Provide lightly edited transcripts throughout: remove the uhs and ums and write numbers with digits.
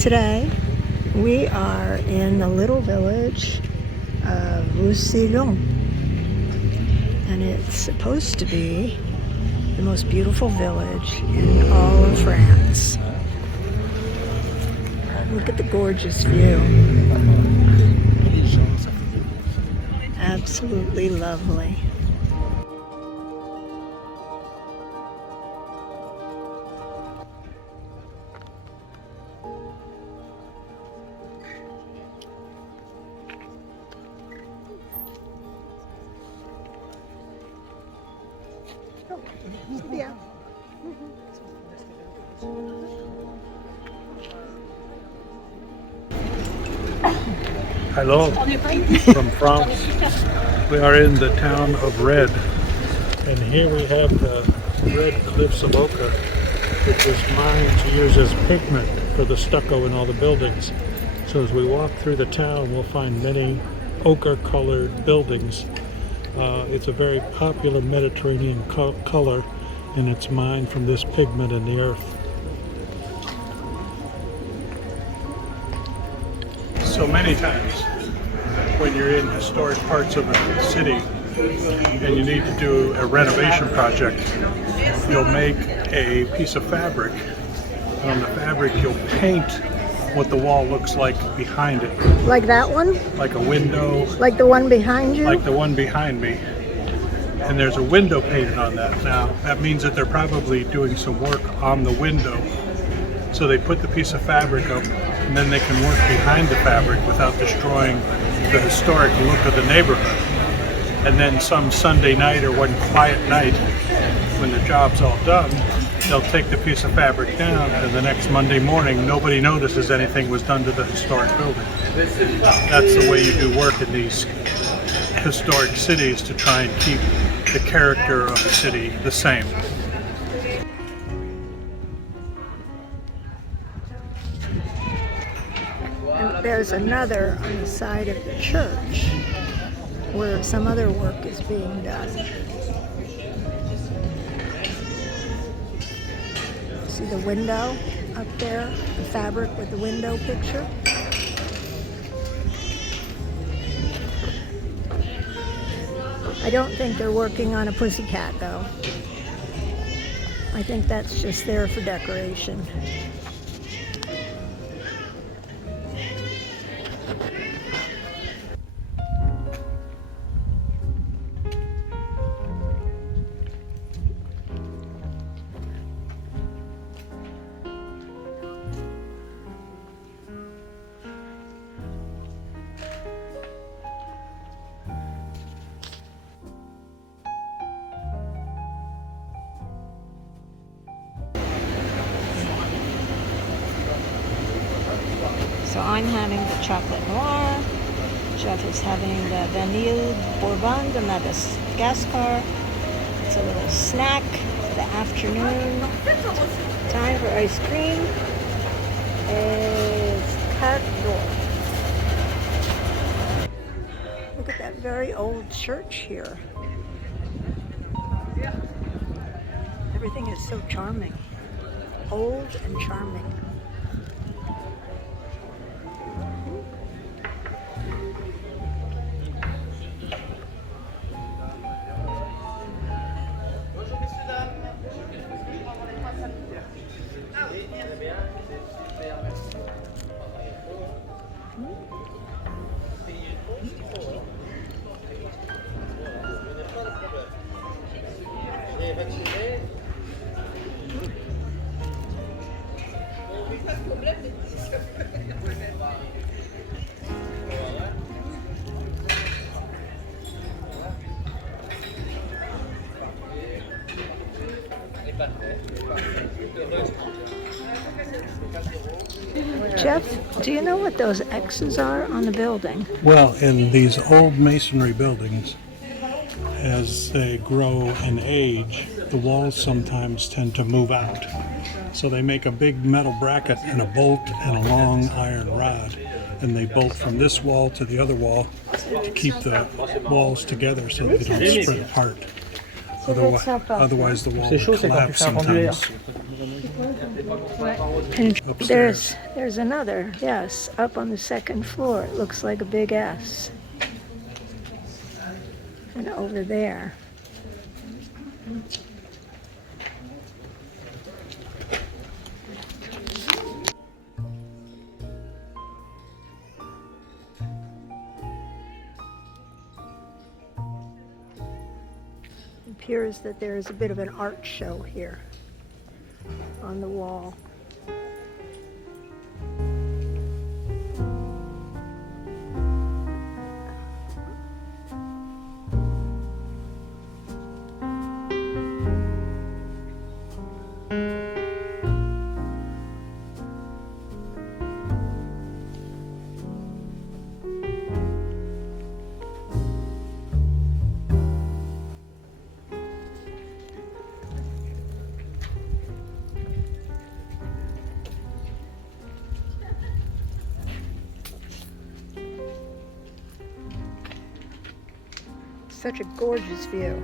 Today we are in the little village of Roussillon, and it's supposed to be the most beautiful village in all of France. Look at the gorgeous view. Absolutely lovely. Yeah. Hello, from France. We are in the town of Red, and here we have the red cliffs of ochre, which is mined to use as pigment for the stucco in all the buildings. So as we walk through the town, we'll find many ochre-colored buildings. It's a very popular Mediterranean color, and it's mined from this pigment in the earth. So many times when you're in historic parts of a city and you need to do a renovation project, you'll make a piece of fabric, and on the fabric you'll paint what the wall looks like behind it. Like that one? Like a window. Like the one behind you? Like the one behind me. And there's a window painted on that. Now, that means that they're probably doing some work on the window. So they put the piece of fabric up, and then they can work behind the fabric without destroying the historic look of the neighborhood. And then some Sunday night or one quiet night, when the job's all done, they'll take the piece of fabric down, and the next Monday morning, nobody notices anything was done to the historic building. That's the way you do work in these historic cities, to try and keep the character of the city the same. And there's another on the side of the church where some other work is being done. See the window up there? The fabric with the window picture? I don't think they're working on a pussycat, though. I think that's just there for decoration. So I'm having the chocolate noir. Jeff is having the vanille bourbon de Madagascar. It's a little snack for the afternoon. Time for ice cream. It's carte d'or. Look at that very old church here. Everything is so charming. Old and charming. Jeff, do you know what those X's are on the building? Well, in these old masonry buildings, as they grow and age, the walls sometimes tend to move out. So they make a big metal bracket and a bolt and a long iron rod, and they bolt from this wall to the other wall to keep the walls together so they don't spread apart. Otherwise the wall will collapse sometimes. Upstairs. There's another, yes, up on the second floor. It looks like a big S. And over there. It appears that there is a bit of an art show here on the wall. Such a gorgeous view.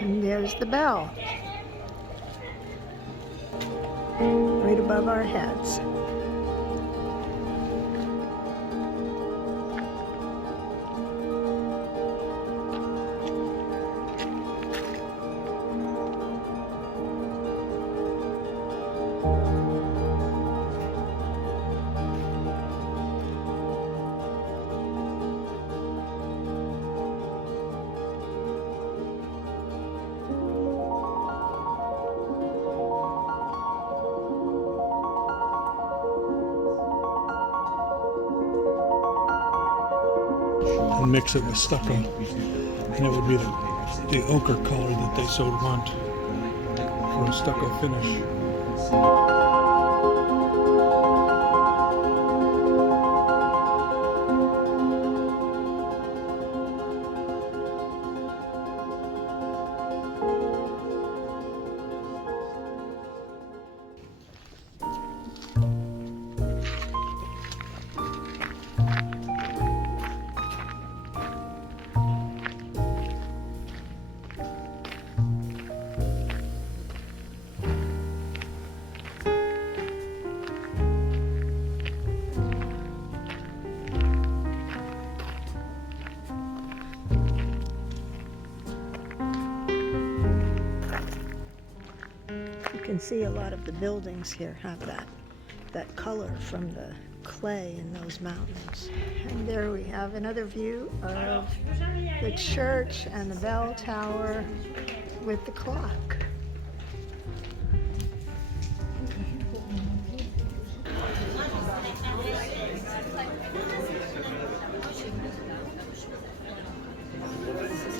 And there's the bell, right above our heads. And mix it with stucco, and it would be the ochre color that they so want for a stucco finish. You can see a lot of the buildings here have that color from the clay in those mountains. And there we have another view of the church and the bell tower with the clock.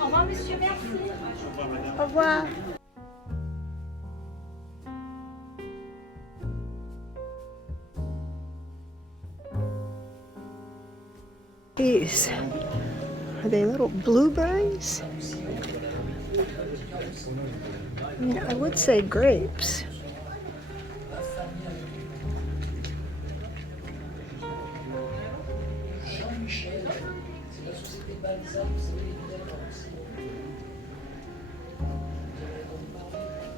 Au revoir, monsieur, merci. Au revoir. These, are they little blueberries? I mean, I would say grapes.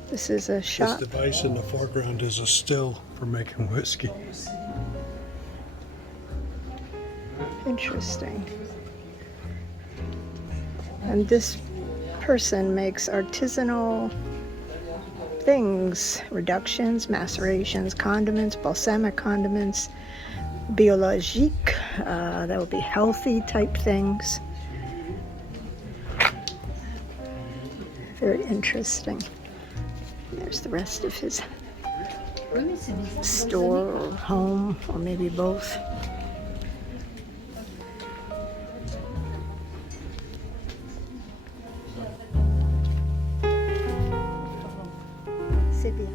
This is a shop. This device in the foreground is a still for making whiskey. Interesting. And this person makes artisanal things, reductions, macerations, condiments, balsamic condiments, biologique, that would be healthy type things. Very interesting. There's the rest of his store or home, or maybe both. C'est bien.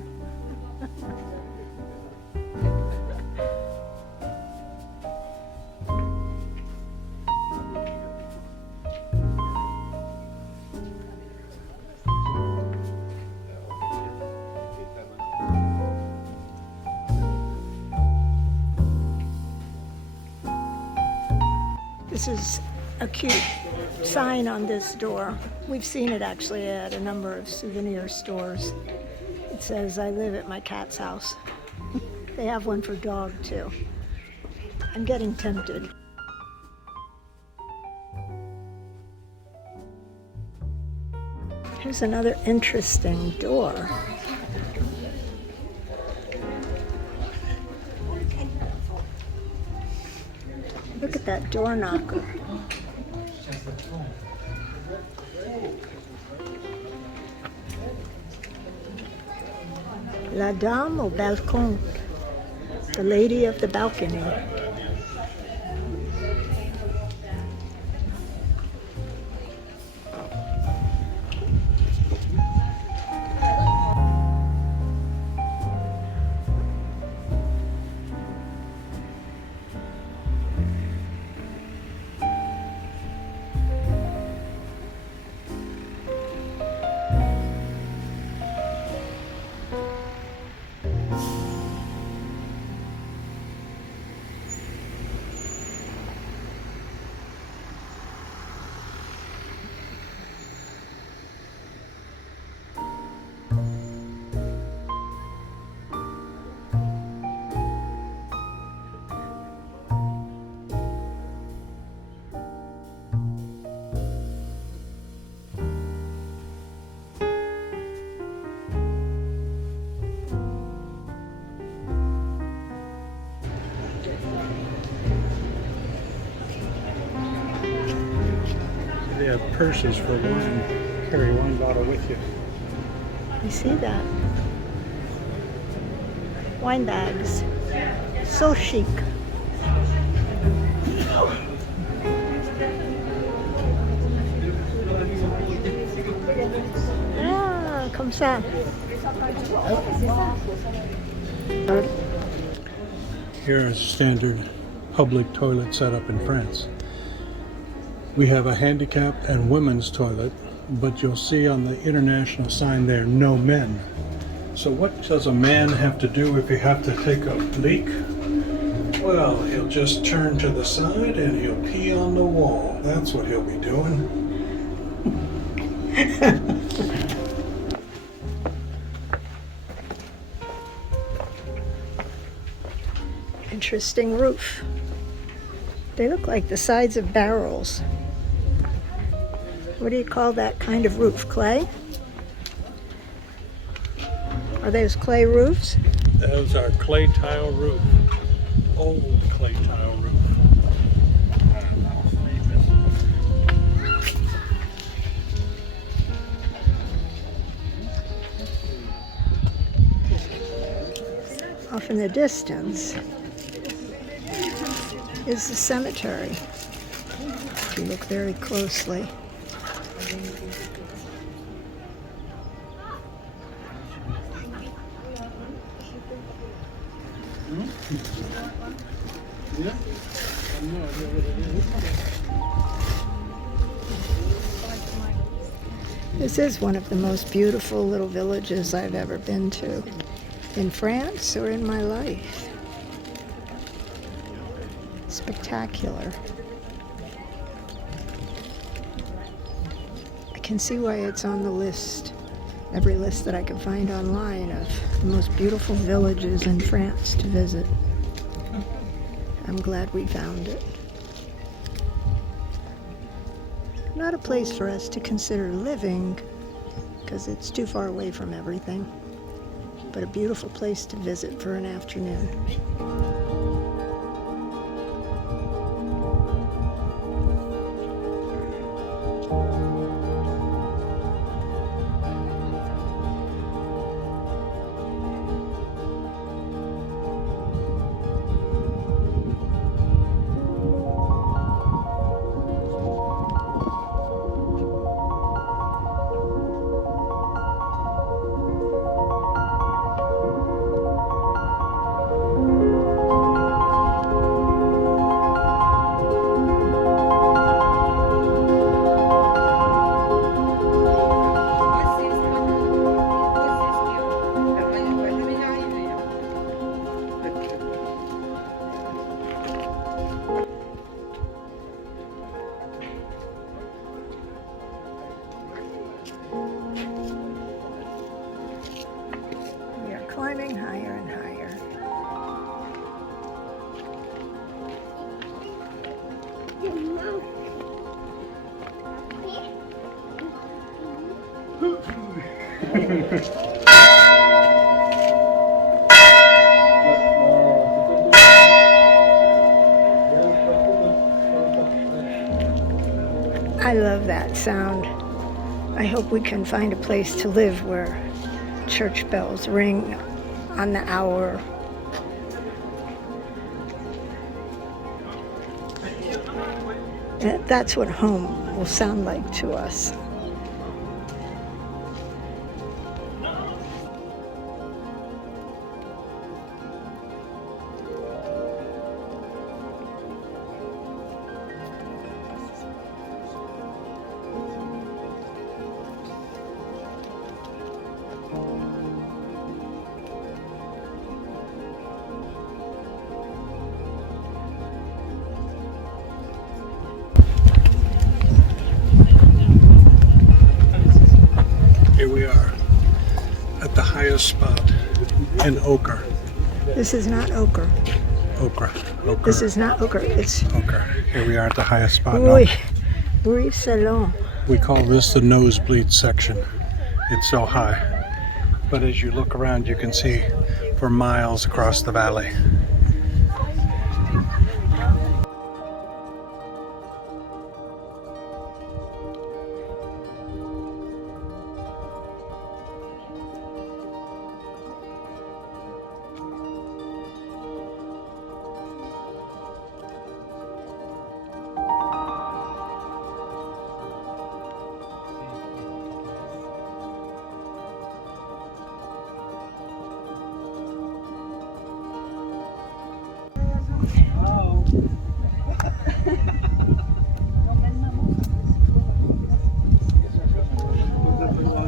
This is a cute sign on this door. We've seen it actually at a number of souvenir stores. It says, "I live at my cat's house." They have one for dog too. I'm getting tempted. Here's another interesting door. Look at that door knocker. La dame au balcon, the lady of the balcony. They have purses for wine. Carry one bottle with you. You see that? Wine bags. So chic. Ah, comme ça. Here is a standard public toilet setup in France. We have a handicapped and women's toilet, but you'll see on the international sign there, no men. So what does a man have to do if he have to take a leak? Well, he'll just turn to the side and he'll pee on the wall. That's what he'll be doing. Interesting roof. They look like the sides of barrels. What do you call that kind of roof? Clay? Are those clay roofs? Those are clay tile roof. Old clay tile roof. Off in the distance is the cemetery, if you look very closely. This is one of the most beautiful little villages I've ever been to, in France or in my life. Spectacular. I can see why it's on the list, every list that I can find online, of the most beautiful villages in France to visit. I'm glad we found it. Not a place for us to consider living, because it's too far away from everything, but a beautiful place to visit for an afternoon. moving higher and higher. I love that sound. I hope we can find a place to live where church bells ring on the hour. That's what home will sound like to us. Here we are at the highest spot in Ochre. This is not Ochre. Ochre. Ochre. This is not Ochre. It's Ochre. Here we are at the highest spot. No, Roussillon. we call this the nosebleed section. It's so high. But as you look around, you can see for miles across the valley.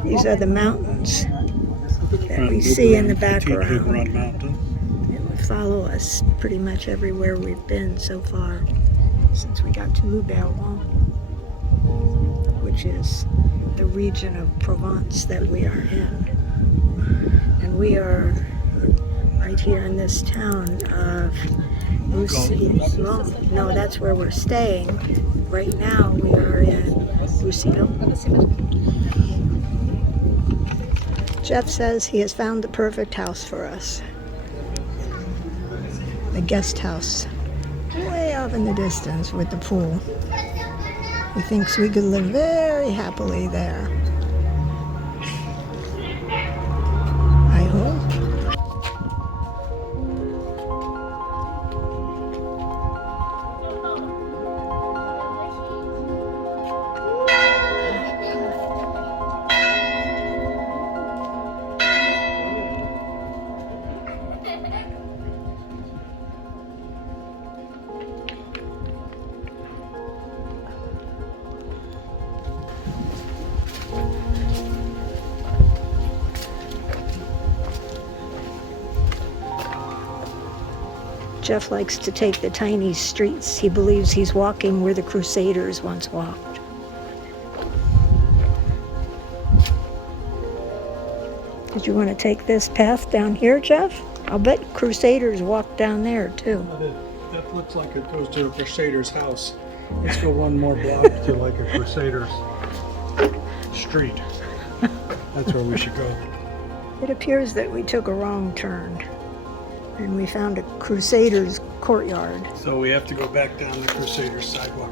These are the mountains that we see in the background. Luberon Mountain. It will follow us pretty much everywhere we've been so far since we got to Luberon, which is the region of Provence that we are in. And we are right here in this town of Roussillon. No, that's where we're staying. Right now we are in Roussillon. Jeff says he has found the perfect house for us. The guest house, way off in the distance with the pool. He thinks we could live very happily there. I hope. Jeff likes to take the tiny streets. He believes he's walking where the Crusaders once walked. Did you want to take this path down here, Jeff? I'll bet Crusaders walked down there too. That looks like it goes to a Crusader's house. Let's go one more block to like a Crusader's street. That's where we should go. It appears that we took a wrong turn and we found a Crusaders courtyard. So we have to go back down the Crusaders sidewalk.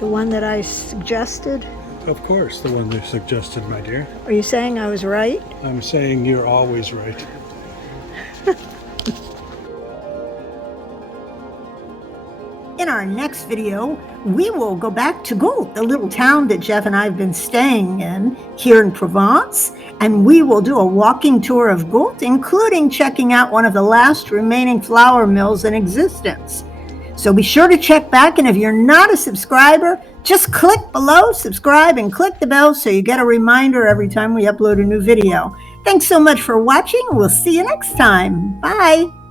The one that I suggested? Of course, the one you suggested, my dear. Are you saying I was right? I'm saying you're always right. In our next video, we will go back to Goult, the little town that Jeff and I have been staying in here in Provence, and we will do a walking tour of Goult, including checking out one of the last remaining flour mills in existence. So be sure to check back, and if you're not a subscriber, just click below, subscribe, and click the bell so you get a reminder every time we upload a new video. Thanks so much for watching. We'll see you next time. Bye.